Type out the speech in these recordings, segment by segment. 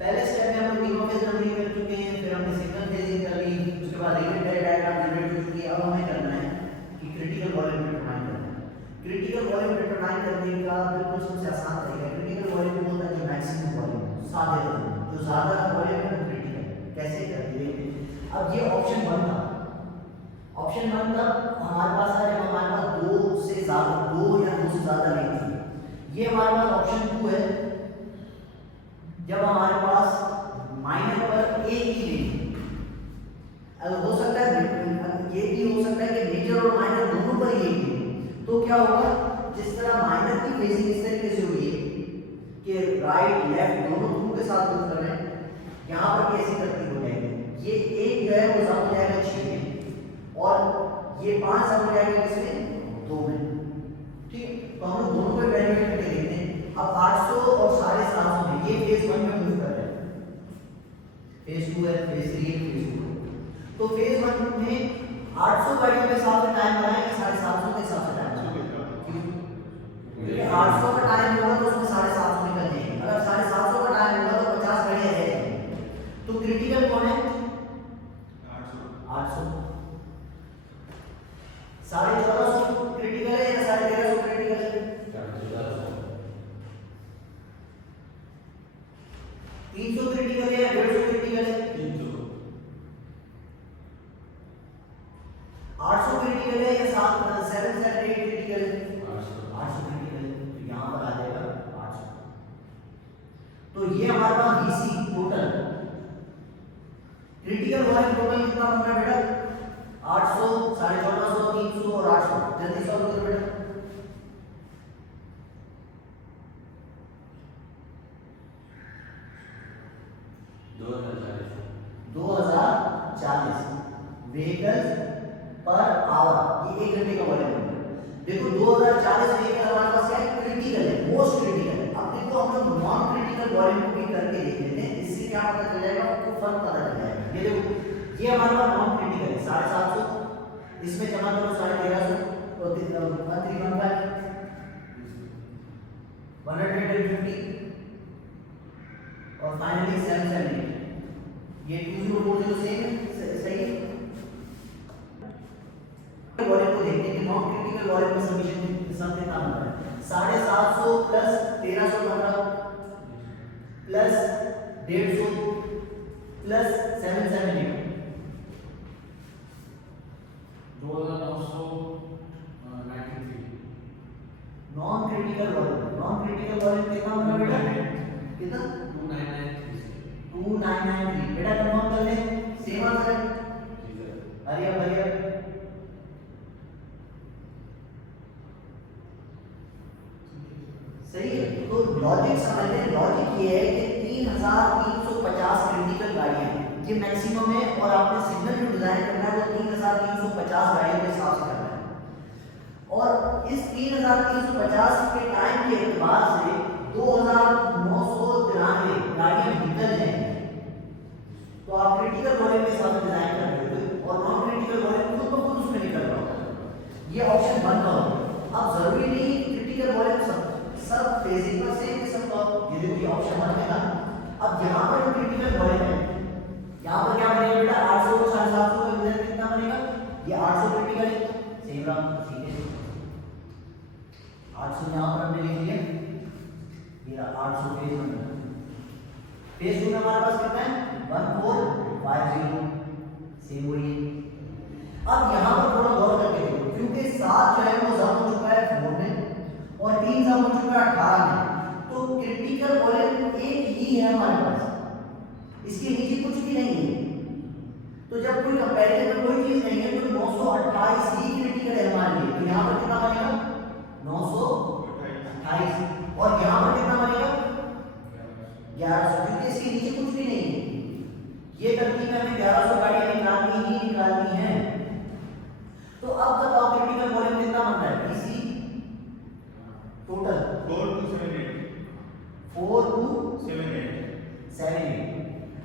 पहले स्टेप में हम लोग तीनों फेज नंबरिंग कर चुके हैं, फिर हमने सिग्नल फेजिंग कर ली, उसके बाद रिलेटेड डायग्राम जनरेट हो चुकी है। अब हमें करना है कि क्रिटिकल वॉल्यूम डिटरमाइन करना है। क्रिटिकल वॉल्यूम डिटरमाइन करने का बिल्कुल सबसे आसान तरीका है, क्रिटिकल वॉल्यूम होता है जो मैक्सिमम वॉल्यूम सादे वॉल्यूम, जो ज्यादा वॉल्यूम है वो क्रिटिकल। कैसे करते हैं? अब ये ऑप्शन 1 था, ऑप्शन 1 तब हमारे पास है जब हमारे पास दो से ज्यादा, दो या दो से ज्यादा लिंक थी। ये हमारे पास ऑप्शन 2 है जब हमारे पास माइनर पर एक ही लिंक, अगर हो सकता है ये भी हो सकता है कि मेजर और माइनर दोनों पर ही एक लिंक, तो क्या होगा, जिस तरह माइनर की फेजिंग इस तरीके से हुई है कि राइट लेफ्ट दोनों थ्रू के साथ मूव कर रहे हैं, यहाँ पर भी ऐसी तरतीब हो जाएगी। ये एक जो है वो जम हो जाएगा 6 में और ये 5 जम हो जाएगा किसमें, 2 में। ठीक, तो हम लोग दोनों को वैल्यूएट करके देखते हैं। अब 800 और 750 में ये फेज 1 में मूव कर रहे हैं, फेज 2 है, फेज 3 है, फेज 2 है। तो फेज 1 में 800 गाड़ियों के हिसाब से टाइम बनाएंगे, 750 के हिसाब से टाइम बनाएंगे, क्योंकि 800 का टाइम होगा तो उसमें 750 निकल जाएंगे, अगर 750 का टाइम होगा तो 50 गाड़ियां रह जाएंगी। तो क्रिटिकल कौन है, 800। 1450 क्रिटिकल है या 1350 क्रिटिकल है, 300 क्रिटिकल है या 150 क्रिटिकल है, 800 क्रिटिकल है या 778 क्रिटिकल है, 800 क्रिटिकल है। तो यहाँ पर आ जाएगा 800। तो ये हमारे पास VC total critical volume total कितना बन रहा है बेटा, 800, 1450, 300 और 800। जल्दी सॉल्व करो बेटा। व्हीकल्स पर आवर, ये 1 घंटे का वॉल्यूम है। देखो 2040 व्हीकल हमारे पास क्या है, क्रिटिकल है, मोस्ट क्रिटिकल है। अब देखो हम लोग नॉन क्रिटिकल वॉल्यूम को भी करके देख लेते हैं, इससे क्या पता चल जाएगा, आपको फर्क पता चल जाएगा। ये देखो ये हमारे पास नॉन क्रिटिकल है 750, इसमें जमा करो 1350 तो 315 150 और फाइनली 778। ये 2040 सेम है, सही है। वॉल्यूम को देखते हैं कि नॉन क्रिटिकल वॉल्यूम में समीशन सम कितना बन रहा है, 750 plus 1315 plus 150 plus 778 2993। Non critical volume कितना बन रहा है बेटा, कितना 2993। बेटा कंफर्म कर ले, सेम आंसर है, हरिया भरिया। सही है। तो लॉजिक समझ लें, लॉजिक ये है कि 3350 क्रिटिकल गाड़ियां ये मैक्सिमम है और आपने सिग्नल जो डिजाइन करना है वो 3350 गाड़ियों के हिसाब से करना है। और इस 3350 के टाइम के एतबार से 2993 गाड़ियां निकल जाएंगी। तो आप क्रिटिकल वॉल्यूम के हिसाब से डिजाइन कर रहे हो और नॉन क्रिटिकल वॉल्यूम खुद ब खुद उसमें निकल रहा होगा। ये ऑप्शन 1 का होगा। अब जरूरी नहीं क्रिटिकल वॉल्यूम सब फेजिंग पर सेम किस्म का, ये देखिए ऑप्शन 1 में था। अब यहाँ पर जो क्रिटिकल वॉल्यूम है, यहाँ पर क्या बनेगा बेटा, 800 को 750 का मिलाकर कितना बनेगा, ये 800 क्रिटिकल है, सेम रहा, सीधे 800 यहाँ पर हमने लिख लिया, ये 800 फेज 1 फेज 2 में हमारे पास कितना है 1450, सेम वही है। अब यहाँ पर थोड़ा गौर करके देखो, क्योंकि 7 जो है वो जम हो चुका है 4 में और 3 जम हो चुका है 18 में, तो क्रिटिकल वॉल्यूम एक ही है हमारे पास, इसके नीचे कुछ भी नहीं है। तो जब कोई कंपैरिजन में कोई चीज नहीं है तो 928 ही क्रिटिकल है हमारे लिए। तो यहाँ पर कितना बनेगा 928 और यहाँ पर कितना बनेगा 1100, क्योंकि इसके नीचे कुछ भी नहीं है। ये तरतीब में हमें 1100 गाड़ियां निकालनी है। तो अब बताओ क्रिटिकल वॉल्यूम कितना बन रहा है, इसी टोटल 4 to 78।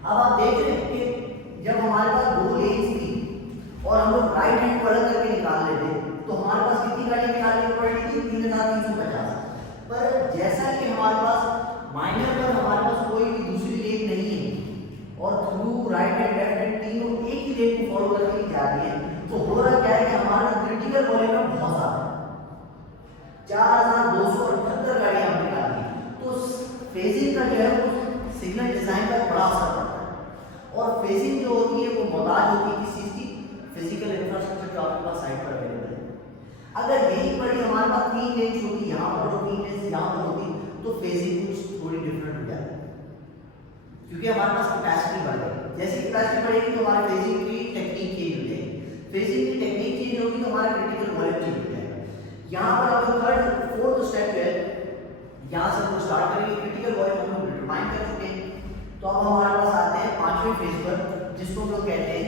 अब आप देख रहे हैं कि जब हमारे पास 2 लेन्स थी और हम लोग राइट हैंड को अलग करके निकाल रहे थे तो हमारे पास कितनी गाड़ियां निकालनी पड़ रही थी, 3350। पर जैसा कि हमारे पास माइनर पर हमारे पास कोई भी दूसरी लेन नहीं क्रिटिकल वॉल्यूम में बहुत ज्यादा है, 4278 गाड़ियां हमने निकाल दी। तो फेजिंग का जो है वो सिग्नल डिजाइन पर बड़ा असर पड़ता है। और फेजिंग जो होती है वो मोहताज होती है किसी चीज की, फिजिकल इंफ्रास्ट्रक्चर जो आपके पास साइट पर अवेलेबल है। अगर यही बड़ी हमारे पास 3 लेन्स होती, यहाँ पर और 3 लेन्स यहाँ पर होती, तो फेजिंग कुछ थोड़ी डिफरेंट हो जाती है, क्योंकि हमारे पास कैपेसिटी बढ़ गई। जैसे कैपेसिटी बढ़ेगी तो हमारे फेजिंग की टेक्निक चेंज हो जाएगी, फेजिंग की टेक्निक चेंज होगी तो हमारा क्रिटिकल वॉल्यूम चेंज हो जाएगा। यहाँ पर अब थर्ड फोर्थ स्टेप है, यहाँ से हम स्टार्ट करेंगे। क्रिटिकल वॉल्यूम हम डिटरमाइन कर चुके हैं, तो अब हमारे पास आते हैं पांचवें फेज पर, जिसको हम लोग कहते हैं